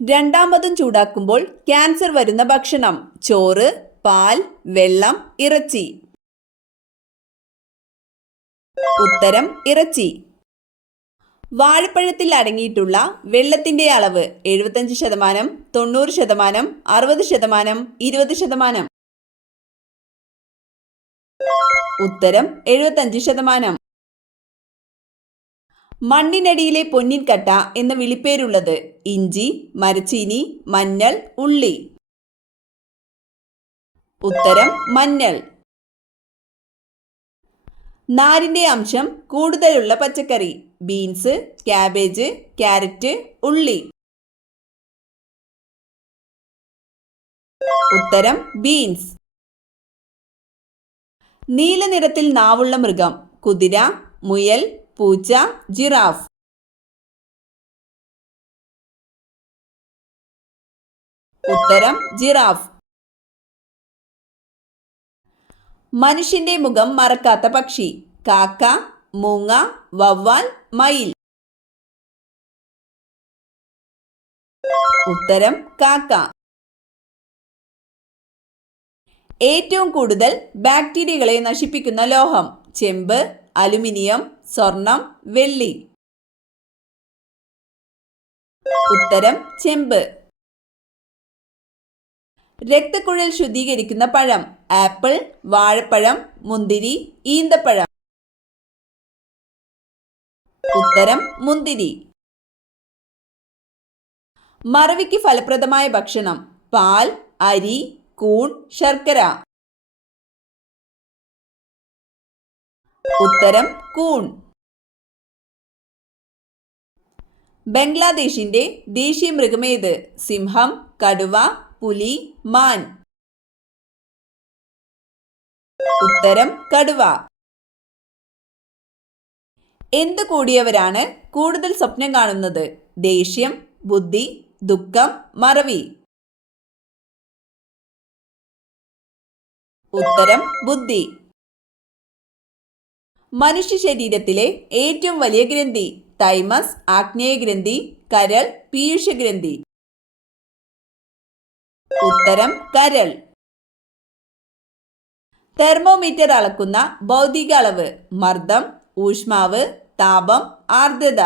രണ്ടാമതും ചൂടാക്കുമ്പോൾ ക്യാൻസർ വരുന്ന ഭക്ഷണം: ചോറ്, പാൽ, വെള്ളം, ഇറച്ചി. ഉത്തരം ഇറച്ചി. വാഴപ്പഴത്തിൽ അടങ്ങിയിട്ടുള്ള വെള്ളത്തിന്റെ അളവ്: 75%, 90%, 60%, 20%. ഉത്തരം 75%. മണ്ണിനടിയിലെ പൊന്നിൻ കട്ട എന്ന വിളിപ്പേരുള്ളത്: ഇഞ്ചി, മരച്ചീനി, മഞ്ഞൾ, ഉള്ളി. ഉത്തരം മഞ്ഞൾ. നാരിന്റെ അംശം കൂടുതലുള്ള പച്ചക്കറി: ബീൻസ്, കാബേജ്, ക്യാരറ്റ്, ഉള്ളി. ഉത്തരം ബീൻസ്. നീല നിറത്തിൽ നാവുള്ള മൃഗം: കുതിര, മുയൽ, പൂച്ച, ജിറാഫ്. ഉത്തരം ജിറാഫ്. മനുഷ്യന്റെ മുഖം മറക്കാത്ത പക്ഷി: കാക്ക, മൂങ്ങ, വവ്വാൽ, മയിൽ. ഉത്തരം കാക്ക. ഏറ്റവും കൂടുതൽ ബാക്ടീരിയകളെ നശിപ്പിക്കുന്ന ലോഹം: ചെമ്പ്, അലുമിനിയം, സ്വർണം, വെള്ളി. ഉത്തരം ചെമ്പ്. രക്തക്കുഴൽ ശുദ്ധീകരിക്കുന്ന പഴം: ആപ്പിൾ, വാഴപ്പഴം, മുന്തിരി, ഈന്തപ്പഴം. ഉത്തരം മുന്തിരി. മറവിക്ക് ഫലപ്രദമായ ഭക്ഷണം: പാൽ, അരി, കൂൺ, ശർക്കര. ഉത്തരം കൂൺ. ബംഗ്ലാദേശിന്റെ ദേശീയ മൃഗമേത്? സിംഹം, കടുവ, പുലി, മാൻ. ഉത്തരം കടുവ. എന്ത് കൂടിയവരാണ് കൂടുതൽ സ്വപ്നം കാണുന്നത്? ദേഷ്യം, ബുദ്ധി, ദുഃഖം, മറവി. ഉത്തരം ബുദ്ധി. മനുഷ്യ ശരീരത്തിലെ ഏറ്റവും വലിയ ഗ്രന്ഥി: തൈമസ്, ആഗ്നേയഗ്രന്ഥി, കരൾ, പീയൂഷഗ്രന്ഥി. ഉത്തരം കരൾ. തെർമോമീറ്റർ അളക്കുന്ന ഭൗതിക അളവ്: മർദ്ദം, ഊഷ്മാവ്, താപം, ആർദ്രത.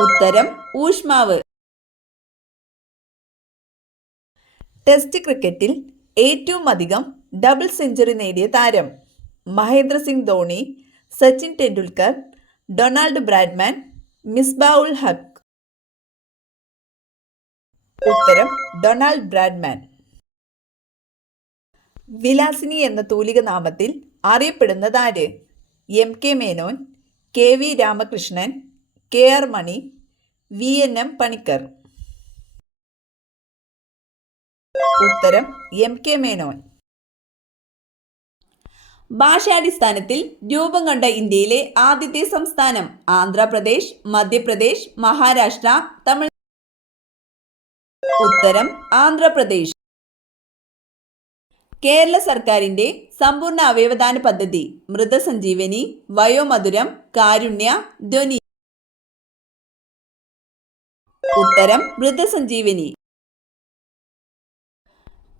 ഉത്തരം ഊഷ്മാവ്. ടെസ്റ്റ് ക്രിക്കറ്റിൽ ഏറ്റവും അധികം ഡബിൾ സെഞ്ചുറി നേടിയ താരം: മഹേന്ദ്ര സിംഗ് ധോണി, സച്ചിൻ ടെണ്ടുൽക്കർ, ഡൊണാൾഡ് ബ്രാഡ്മാൻ, മിസ്ബാഉൽ ഹക്ക്. ഉത്തരം ഡൊണാൾഡ് ബ്രാഡ്മാൻ. വിലാസിനി എന്ന തൂലിക നാമത്തിൽ അറിയപ്പെടുന്നതാര്? MK Menon, KV Ramakrishnan, KR മണി, VNM പണിക്കർ. ഉത്തരം MK മേനോൻ. ഭാഷാടിസ്ഥാനത്തിൽ രൂപം കൊണ്ട ഇന്ത്യയിലെ ആദ്യത്തെ സംസ്ഥാനം: ആന്ധ്രാപ്രദേശ്, മധ്യപ്രദേശ്, മഹാരാഷ്ട്ര, തമിഴ്നാട്. ഉത്തരം ആന്ധ്രാപ്രദേശ്. കേരള സർക്കാരിന്റെ സമ്പൂർണ്ണ അവയവദാന പദ്ധതി: മൃതസഞ്ജീവനി, വയോമധുരം, കാരുണ്യ, ധ്വനി. ഉത്തരം മൃതസഞ്ജീവനി.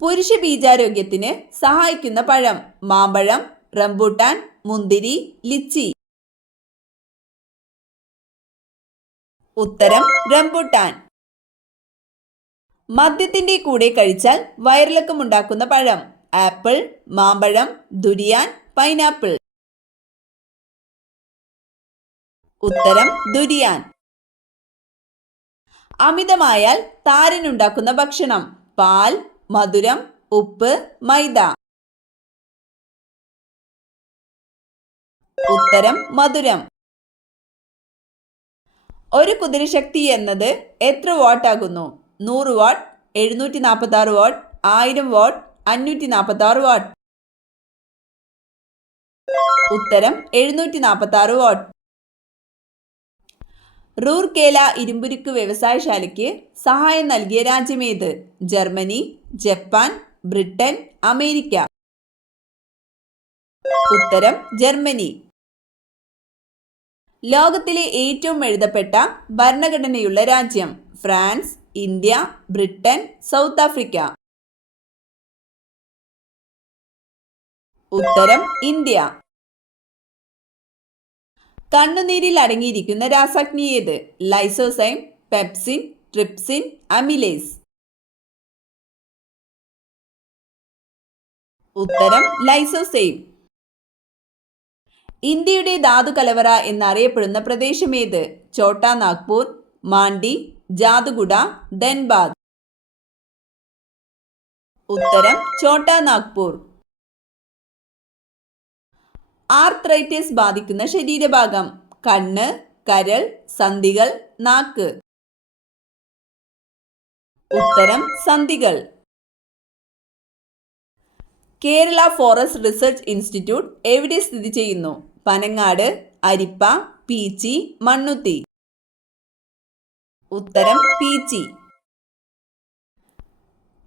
പുരുഷ ബീജാരോഗ്യത്തിന് സഹായിക്കുന്ന പഴം: മാമ്പഴം, റംബൂട്ടാൻ, മുന്തിരി, ലിച്ചി. ഉത്തരം റംബൂട്ടാൻ. മദ്യത്തിന്റെ കൂടെ കഴിച്ചാൽ വയറിളക്കമുണ്ടാക്കുന്ന പഴം: ആപ്പിൾ, മാമ്പഴം, ദുരിയാൻ, പൈനാപ്പിൾ. ഉത്തരം ദുരിയാൻ. അമിതമായാൽ താരനുണ്ടാക്കുന്ന ഭക്ഷണം: പാൽ, മധുരം, ഉപ്പ്, മൈദ. ഉത്തരം മധുരം. ഒരു കുതിരശക്തി എന്നത് എത്ര വാട്ട് ആകുന്നു? 100 വാട്ട്, 746 വാട്ട്, 1000 വാട്ട്, 546 വാട്ട്. ഉത്തരം 746 വാട്ട്. റൂർക്കേല ഇരുമ്പുരുക്ക് വ്യവസായശാലയ്ക്ക് സഹായം നൽകിയ രാജ്യമേത്? Germany, Japan, Britain, America. ഉത്തരം ജർമ്മനി. ലോകത്തിലെ ഏറ്റവും എഴുതപ്പെട്ട ഭരണഘടനയുള്ള രാജ്യം? France, India, Britain, South Africa. ഉത്തരം ഇന്ത്യ. കണ്ണുനീരിൽ അടങ്ങിയിരിക്കുന്ന രാസാഗ്നി ഏത്? Lysozyme, pepsin, trypsin, amylase. ഉത്തരം ലൈസോസൈം. ഇന്ത്യയുടെ ധാതു കലവറ എന്നറിയപ്പെടുന്ന പ്രദേശം ഏത്? ഛോട്ടാ നാഗ്പൂർ, മാണ്ഡി, ജാദുഗുഡ, ധൻബാദ്. ഉത്തരം ഛോട്ടാ നാഗ്പൂർ. ആർത്രൈറ്റിസ് ബാധിക്കുന്ന ശരീരഭാഗം? കണ്ണ്, കരൾ, സന്ധികൾ, നാക്ക്. ഉത്തരം സന്ധികൾ. കേരള ഫോറസ്റ്റ് റിസർച്ച് ഇൻസ്റ്റിറ്റ്യൂട്ട് എവിടെ സ്ഥിതി ചെയ്യുന്നു? പനങ്ങാട്, അരിപ്പ, പീച്ചി, മണ്ണുത്തി. ഉത്തരം Peechi.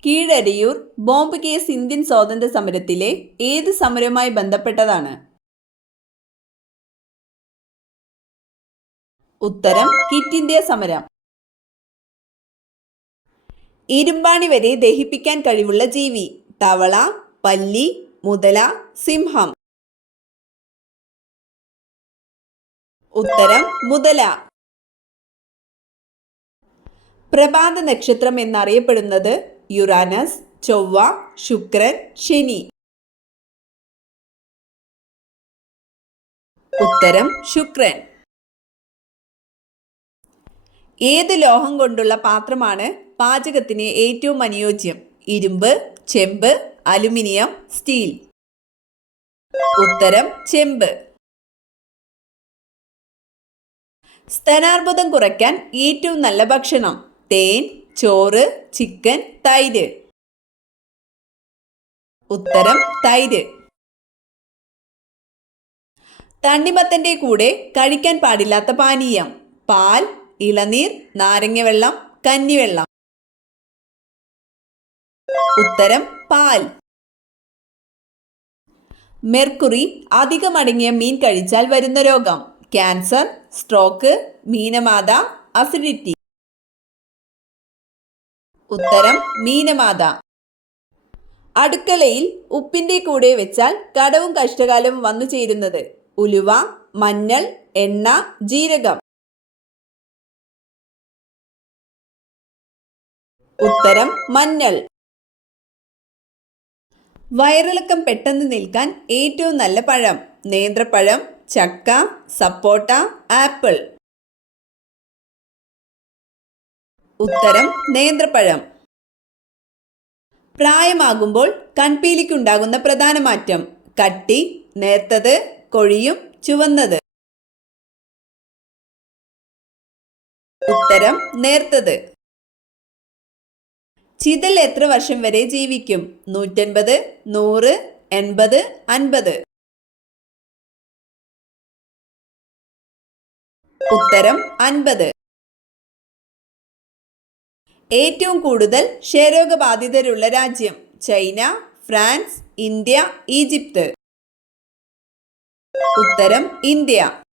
Keezhariyur bomb case Indian സ്വാതന്ത്ര്യ സമരത്തിലെ ഏത് സമരവുമായി ബന്ധപ്പെട്ടതാണ്? ഉത്തരം ക്വിറ്റ് ഇന്ത്യ സമരം. ഇരുമ്പാണി വരെ ദഹിപ്പിക്കാൻ കഴിവുള്ള ജീവി? തവള, പല്ലി, മുതല, സിംഹം. ഉത്തരം മുതല. പ്രഭാത നക്ഷത്രം എന്നറിയപ്പെടുന്നത്? യുറാനസ്, ചൊവ്വ, ശുക്രൻ, ശനി. ഉത്തരം ശുക്രൻ. ഏത് ലോഹം കൊണ്ടുള്ള പാത്രമാണ് പാചകത്തിന് ഏറ്റവും അനുയോജ്യം? ഇരുമ്പ്, ചെമ്പ്, അലുമിനിയം, സ്റ്റീൽ. ഉത്തരം ചെമ്പ്. സ്തനാർബുദം കുറയ്ക്കാൻ ഏറ്റവും നല്ല ഭക്ഷണം? തേൻ, ചോറ്, ചിക്കൻ, തൈര്. ഉത്തരം തൈര്. തണ്ണിമത്തന്റെ കൂടെ കഴിക്കാൻ പാടില്ലാത്ത പാനീയം? പാൽ, ഇളനീർ, നാരങ്ങവെള്ളം, കഞ്ഞിവെള്ളം. ഉത്തരം പാൽ. മെർക്കുറി അധികമടങ്ങിയ മീൻ കഴിച്ചാൽ വരുന്ന രോഗം? Cancer, stroke, മീനമാത, acidity. ഉത്തരം മീനമാത. അടുക്കളയിൽ ഉപ്പിന്റെ കൂടെ വെച്ചാൽ കടവും കഷ്ടകാലവും വന്നു ചേരുന്നത്? ഉലുവ, മഞ്ഞൾ, എണ്ണ, ജീരകം. ഉത്തരം മഞ്ഞൾ. വയറിളക്കം പെട്ടെന്ന് നിൽക്കാൻ ഏറ്റവും നല്ല പഴം? നേന്ത്രപ്പഴം, ചക്ക, സപ്പോട്ട, ആപ്പിൾ. ഉത്തരം നേന്ത്രപ്പഴം. പ്രായമാകുമ്പോൾ കൺപീലിക്കുണ്ടാകുന്ന പ്രധാന മാറ്റം? കട്ടി, നേർത്തത്, കൊഴിയും, ചുവന്നത്. ഉത്തരം നേർത്തത്. ചിതൽ എത്ര വർഷം വരെ ജീവിക്കും? 150, 100, 80, 50. ഉത്തരം 50. ഏറ്റവും കൂടുതൽ ക്ഷയരോഗബാധിതരുള്ള രാജ്യം? China, France, India, Egypt. ഉത്തരം ഇന്ത്യ.